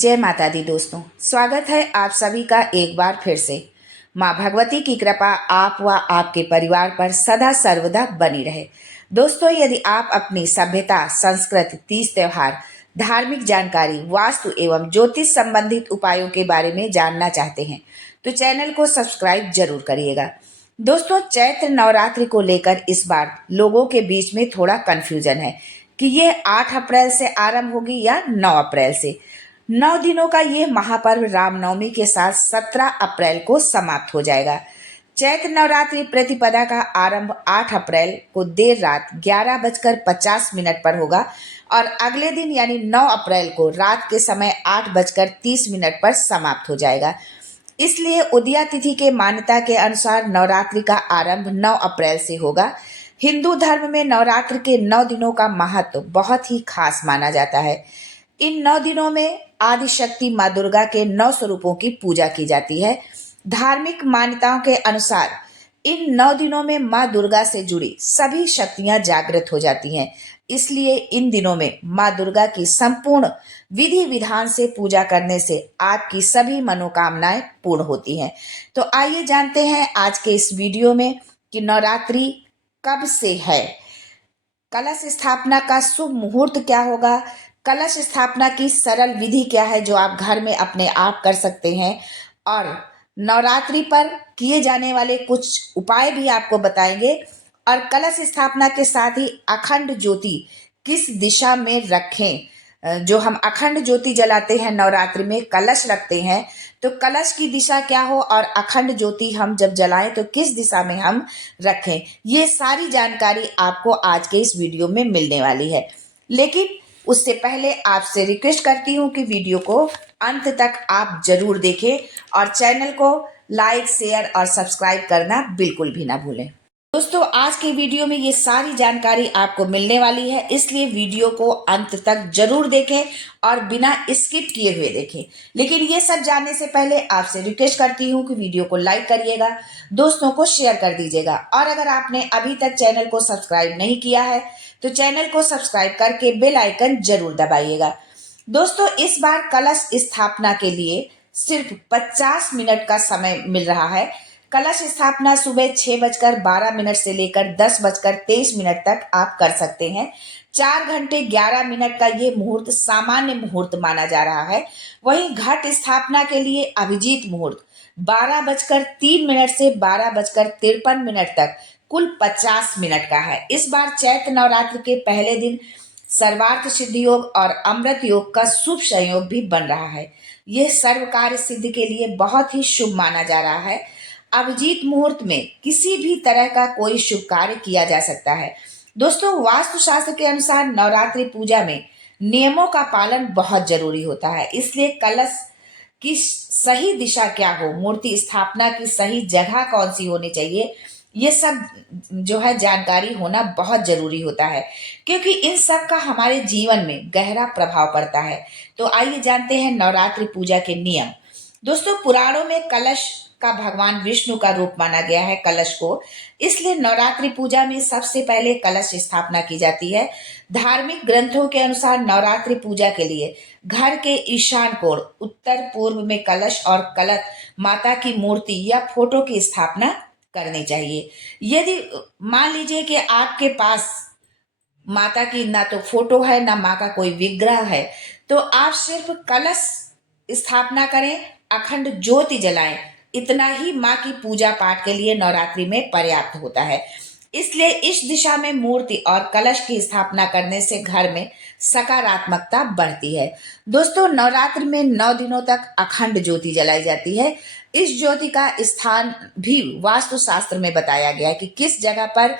जय माता दी दोस्तों, स्वागत है आप सभी का एक बार फिर से। माँ भगवती की कृपा आप व आपके परिवार पर सदा सर्वदा बनी रहे। दोस्तों, यदि आप अपनी सभ्यता, संस्कृति, तीज त्योहार, धार्मिक जानकारी, वास्तु एवं ज्योतिष संबंधित उपायों के बारे में जानना चाहते हैं तो चैनल को सब्सक्राइब जरूर करिएगा। दोस्तों, चैत्र नवरात्रि को लेकर इस बार लोगों के बीच में थोड़ा कंफ्यूजन है कि ये 8 अप्रैल से आरंभ होगी या 9 अप्रैल से। 9 दिनों का ये महापर्व रामनवमी के साथ 17 अप्रैल को समाप्त हो जाएगा। चैत्र नवरात्रि प्रतिपदा का आरंभ 8 अप्रैल को देर रात 11:50 पर होगा और अगले दिन यानी 9 अप्रैल को रात के समय 8:30 पर समाप्त हो जाएगा। इसलिए उदया तिथि के मान्यता के अनुसार नवरात्रि का आरंभ 9 अप्रैल से होगा। हिंदू धर्म में नवरात्र के 9 दिनों का महत्व बहुत ही खास माना जाता है। इन 9 दिनों में आदिशक्ति माँ दुर्गा के 9 स्वरूपों की पूजा की जाती है। धार्मिक मान्यताओं के अनुसार इन 9 दिनों में माँ दुर्गा से जुड़ी सभी शक्तियां जागृत हो जाती हैं। इसलिए इन दिनों में माँ दुर्गा की संपूर्ण विधि विधान से पूजा करने से आपकी सभी मनोकामनाएं पूर्ण होती हैं। तो आइए जानते हैं आज के इस वीडियो में कि नवरात्रि कब से है, कलश स्थापना का शुभ मुहूर्त क्या होगा, कलश स्थापना की सरल विधि क्या है जो आप घर में अपने आप कर सकते हैं, और नवरात्रि पर किए जाने वाले कुछ उपाय भी आपको बताएंगे। और कलश स्थापना के साथ ही अखंड ज्योति किस दिशा में रखें। जो हम अखंड ज्योति जलाते हैं नवरात्रि में, कलश रखते हैं, तो कलश की दिशा क्या हो और अखंड ज्योति हम जब जलाएं तो किस दिशा में हम रखें, ये सारी जानकारी आपको आज के इस वीडियो में मिलने वाली है। लेकिन उससे पहले आपसे रिक्वेस्ट करती हूँ कि वीडियो को अंत तक आप जरूर देखें और चैनल को लाइक, शेयर और सब्सक्राइब करना बिल्कुल भी ना भूलें। दोस्तों, आज के वीडियो में ये सारी जानकारी आपको मिलने वाली है, इसलिए वीडियो को अंत तक जरूर देखें और बिना स्किप किए हुए देखें। लेकिन ये सब जानने से पहले आपसे रिक्वेस्ट करती हूँ कि वीडियो को लाइक करिएगा, दोस्तों को शेयर कर दीजिएगा, और अगर आपने अभी तक चैनल को सब्सक्राइब नहीं किया है तो चैनल को सब्सक्राइब करके बेल आइकन जरूर दबाइएगा। दोस्तों, इस बार कलश स्थापना के लिए सिर्फ 50 मिनट का समय मिल रहा है। कलश स्थापना सुबह 6:12 से लेकर 10:23 तक आप कर सकते हैं। 4 घंटे 11 मिनट का ये मुहूर्त सामान्य मुहूर्त माना जा रहा है। वहीं घट स्थापना के लिए अभिजीत मुहूर्त 12:03 से 12:53 तक कुल 50 मिनट का है। इस बार चैत्र नवरात्र के पहले दिन सर्वार्थ सिद्धि योग और अमृत योग का शुभ संयोग भी बन रहा है। यह सर्व कार्य सिद्धि के लिए बहुत ही शुभ माना जा रहा है। अभिजीत मुहूर्त में किसी भी तरह का कोई शुभ कार्य किया जा सकता है। दोस्तों, वास्तु शास्त्र के अनुसार नवरात्रि पूजा में नियमों का पालन बहुत जरूरी होता है। इसलिए कलश की सही दिशा क्या हो, मूर्ति स्थापना की सही जगह कौन सी होनी चाहिए, ये सब जो है जानकारी होना बहुत जरूरी होता है, क्योंकि इन सब का हमारे जीवन में गहरा प्रभाव पड़ता है। तो आइए जानते हैं नवरात्रि पूजा के नियम। दोस्तों, पुराणों में कलश का भगवान विष्णु का रूप माना गया है, कलश को। इसलिए नवरात्रि पूजा में सबसे पहले कलश स्थापना की जाती है। धार्मिक ग्रंथों के अनुसार नवरात्रि पूजा के लिए घर के ईशान कोण उत्तर पूर्व में कलश और कलश माता की मूर्ति या फोटो की स्थापना करनी चाहिए। यदि मान लीजिए कि आपके पास माता की ना तो फोटो है ना माँ का कोई विग्रह है, तो आप सिर्फ कलश स्थापना करें, अखंड ज्योति जलाएं, इतना ही माँ की पूजा पाठ के लिए नवरात्रि में पर्याप्त होता है। इसलिए इस दिशा में मूर्ति और कलश की स्थापना करने से घर में सकारात्मकता बढ़ती है। दोस्तों, नवरात्रि में 9 दिनों तक अखंड ज्योति जलाई जाती है। इस ज्योति का स्थान भी वास्तु शास्त्र में बताया गया है कि किस जगह पर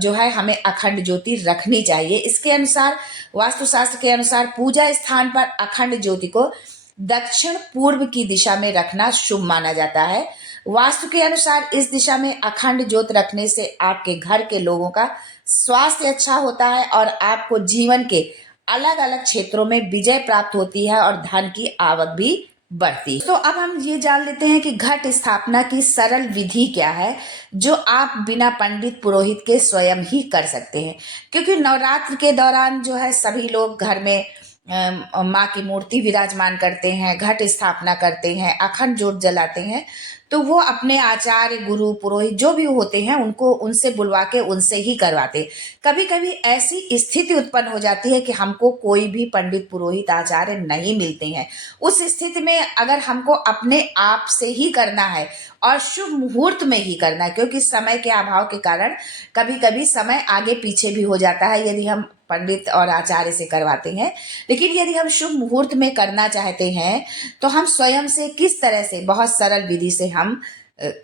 जो है हमें अखंड ज्योति रखनी चाहिए। इसके अनुसार वास्तु शास्त्र के अनुसार पूजा स्थान पर अखंड ज्योति को दक्षिण पूर्व की दिशा में रखना शुभ माना जाता है। वास्तु के अनुसार इस दिशा में अखंड ज्योत रखने से आपके घर के लोगों का स्वास्थ्य अच्छा होता है और आपको जीवन के अलग अलग क्षेत्रों में विजय प्राप्त होती है और धन की आवक भी बढ़ती है। तो अब हम ये जान लेते हैं कि घट स्थापना की सरल विधि क्या है, जो आप बिना पंडित पुरोहित के स्वयं ही कर सकते हैं। क्योंकि नवरात्र के दौरान जो है सभी लोग घर में माँ की मूर्ति विराजमान करते हैं, घट स्थापना करते हैं, अखंड जोत जलाते हैं, तो वो अपने आचार्य गुरु पुरोहित जो भी होते हैं उनको उनसे बुलवा के उनसे ही करवाते। कभी कभी ऐसी स्थिति उत्पन्न हो जाती है कि हमको कोई भी पंडित पुरोहित आचार्य नहीं मिलते हैं। उस स्थिति में अगर हमको अपने आप से ही करना है और शुभ मुहूर्त में ही करना है, क्योंकि समय के अभाव के कारण कभी कभी समय आगे पीछे भी हो जाता है यदि हम पंडित और आचार्य से करवाते हैं। लेकिन यदि हम शुभ मुहूर्त में करना चाहते हैं तो हम स्वयं से किस तरह से बहुत सरल विधि से हम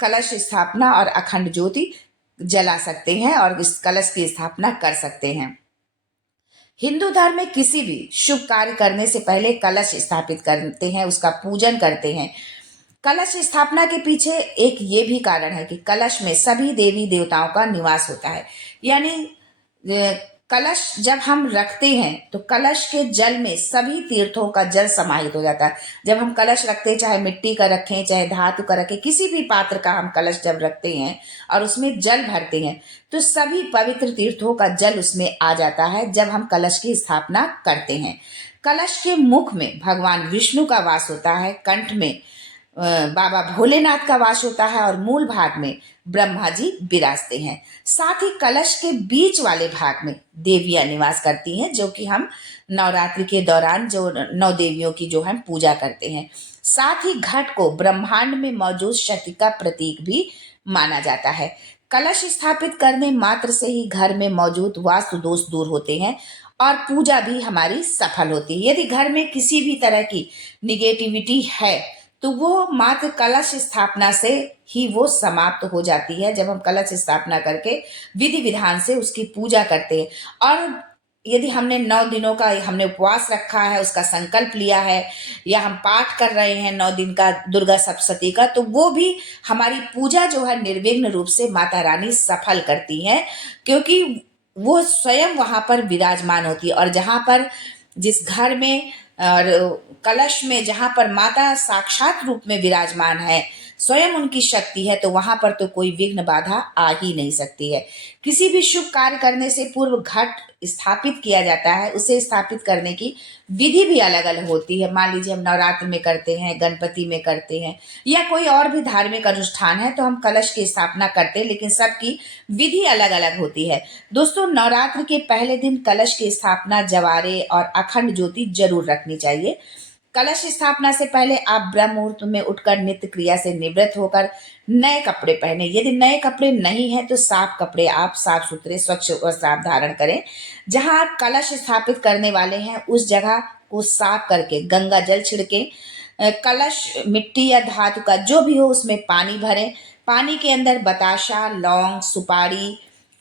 कलश स्थापना और अखंड ज्योति जला सकते हैं और इस कलश की स्थापना कर सकते हैं। हिंदू धर्म में किसी भी शुभ कार्य करने से पहले कलश स्थापित करते हैं, उसका पूजन करते हैं। कलश स्थापना के पीछे एक ये भी कारण है कि कलश में सभी देवी देवताओं का निवास होता है। यानी कलश जब हम रखते हैं तो कलश के जल में सभी तीर्थों का जल समाहित हो जाता है। जब हम कलश रखते हैं, चाहे मिट्टी का रखें चाहे धातु का रखें, किसी भी पात्र का हम कलश जब रखते हैं और उसमें जल भरते हैं तो सभी पवित्र तीर्थों का जल उसमें आ जाता है जब हम कलश की स्थापना करते हैं। कलश के मुख में भगवान विष्णु का वास होता है, कंठ में बाबा भोलेनाथ का वास होता है और मूल भाग में ब्रह्मा जी विराजते हैं। साथ ही कलश के बीच वाले भाग में देवियां निवास करती हैं, जो कि हम नवरात्रि के दौरान जो 9 देवियों की जो हम पूजा करते हैं। साथ ही घट को ब्रह्मांड में मौजूद शक्ति का प्रतीक भी माना जाता है। कलश स्थापित करने मात्र से ही घर में मौजूद वास्तु दोष दूर होते हैं और पूजा भी हमारी सफल होती है। यदि घर में किसी भी तरह की निगेटिविटी है तो वो मात्र कलश स्थापना से ही वो समाप्त हो जाती है। जब हम कलश स्थापना करके विधि विधान से उसकी पूजा करते हैं और यदि हमने 9 दिनों का हमने उपवास रखा है, उसका संकल्प लिया है, या हम पाठ कर रहे हैं 9 दिन का दुर्गा सप्तशती का, तो वो भी हमारी पूजा जो है निर्विघ्न रूप से माता रानी सफल करती है, क्योंकि वो स्वयं वहां पर विराजमान होती है। और जहां पर जिस घर में और कलश में जहां पर माता साक्षात रूप में विराजमान है, स्वयं उनकी शक्ति है, तो वहां पर तो कोई विघ्न बाधा आ ही नहीं सकती है। किसी भी शुभ कार्य करने से पूर्व घट स्थापित किया जाता है। उसे स्थापित करने की विधि भी अलग अलग होती है। मान लीजिए हम नवरात्र में करते हैं, गणपति में करते हैं, या कोई और भी धार्मिक अनुष्ठान है तो हम कलश की स्थापना करते हैं, लेकिन सबकी विधि अलग अलग होती है। दोस्तों, नवरात्र के पहले दिन कलश की स्थापना जवारे और अखंड ज्योति जरूर रखनी चाहिए। कलश स्थापना से पहले आप ब्रह्म मुहूर्त में उठकर नित्य क्रिया से निवृत्त होकर नए कपड़े पहने। यदि नए कपड़े नहीं है तो साफ कपड़े, आप साफ सुथरे स्वच्छ वस्त्र आप धारण करें। जहां आप कलश स्थापित करने वाले हैं उस जगह को साफ करके गंगा जल छिड़के, कलश मिट्टी या धातु का जो भी हो उसमें पानी भरें। पानी के अंदर बताशा, लौंग, सुपारी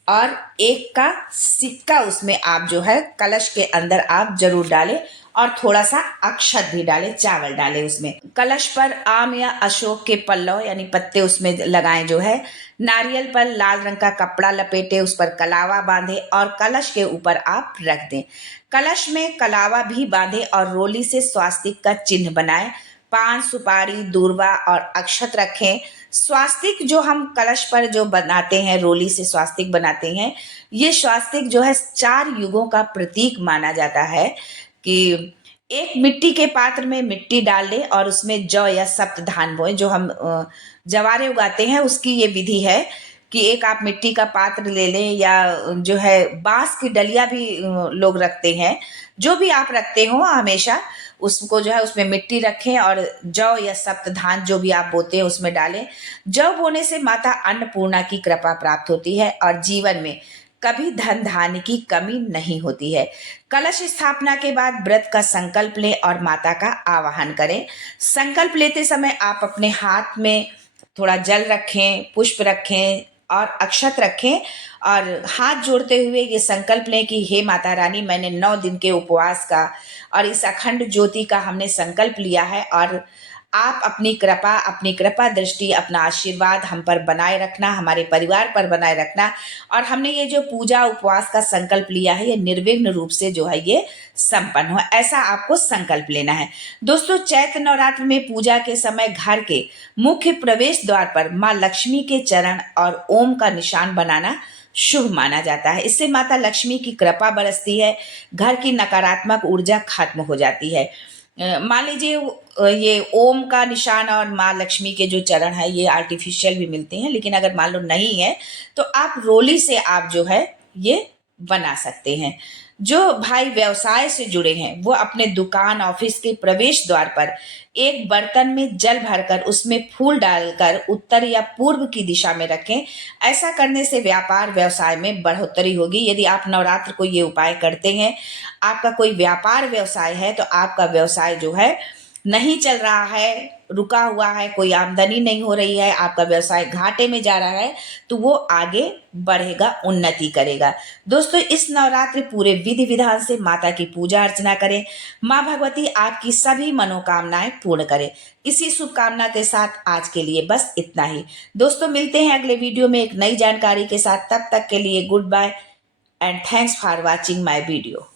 और 1 का सिक्का उसमें आप जो है कलश के अंदर आप जरूर डालें और थोड़ा सा अक्षत भी डालें, चावल डालें उसमें। कलश पर आम या अशोक के पल्लव यानी पत्ते उसमें लगाएं जो है। नारियल पर लाल रंग का कपड़ा लपेटे, उस पर कलावा बांधे और कलश के ऊपर आप रख दें। कलश में कलावा भी बांधे और रोली से स्वास्तिक का चिन्ह बनाएं। पान, सुपारी, दूर्वा और अक्षत रखें। स्वास्तिक जो हम कलश पर जो बनाते हैं, रोली से स्वास्तिक बनाते हैं, ये स्वास्तिक जो है 4 युगों का प्रतीक माना जाता है। कि एक मिट्टी के पात्र में मिट्टी डाल दें और उसमें जौ या सप्त धान बोएं। जो हम जवारे उगाते हैं उसकी ये विधि है कि एक आप मिट्टी का पात्र ले लें, या जो है बांस की डलिया भी लोग रखते हैं। जो भी आप रखते हो हमेशा उसको जो है उसमें मिट्टी रखें और जौ या सप्त धान जो भी आप बोते हैं उसमें डालें। जौ बोने से माता अन्नपूर्णा की कृपा प्राप्त होती है और जीवन में कभी धन धान्य की कमी नहीं होती है। कलश स्थापना के बाद व्रत का संकल्प लें और माता का आवाहन करें। संकल्प लेते समय आप अपने हाथ में थोड़ा जल रखें, पुष्प रखें और अक्षत रखें और हाथ जोड़ते हुए ये संकल्प लें कि हे माता रानी, मैंने 9 दिन के उपवास का और इस अखंड ज्योति का हमने संकल्प लिया है और आप अपनी कृपा दृष्टि, अपना आशीर्वाद हम पर बनाए रखना, हमारे परिवार पर बनाए रखना। और हमने ये जो पूजा उपवास का संकल्प लिया है ये निर्विघ्न रूप से जो है ये संपन्न हो, ऐसा आपको संकल्प लेना है। दोस्तों, चैत्र नवरात्र में पूजा के समय घर के मुख्य प्रवेश द्वार पर माँ लक्ष्मी के चरण और ओम का निशान बनाना शुभ माना जाता है। इससे माता लक्ष्मी की कृपा बरसती है, घर की नकारात्मक ऊर्जा खत्म हो जाती है। मान लीजिए ये ओम का निशान और माँ लक्ष्मी के जो चरण है ये आर्टिफिशियल भी मिलते हैं, लेकिन अगर मान लो नहीं है तो आप रोली से आप जो है ये बना सकते हैं। जो भाई व्यवसाय से जुड़े हैं वो अपने दुकान ऑफिस के प्रवेश द्वार पर एक बर्तन में जल भरकर उसमें फूल डालकर उत्तर या पूर्व की दिशा में रखें। ऐसा करने से व्यापार व्यवसाय में बढ़ोतरी होगी। यदि आप नवरात्र को ये उपाय करते हैं, आपका कोई व्यापार व्यवसाय है तो आपका व्यवसाय जो है नहीं चल रहा है, रुका हुआ है, कोई आमदनी नहीं हो रही है, आपका व्यवसाय घाटे में जा रहा है, तो वो आगे बढ़ेगा, उन्नति करेगा। दोस्तों, इस नवरात्रि पूरे विधि विधान से माता की पूजा अर्चना करें। माँ भगवती आपकी सभी मनोकामनाएं पूर्ण करें। इसी शुभकामना के साथ आज के लिए बस इतना ही। दोस्तों, मिलते हैं अगले वीडियो में एक नई जानकारी के साथ। तब तक के लिए goodbye and thanks for watching my video.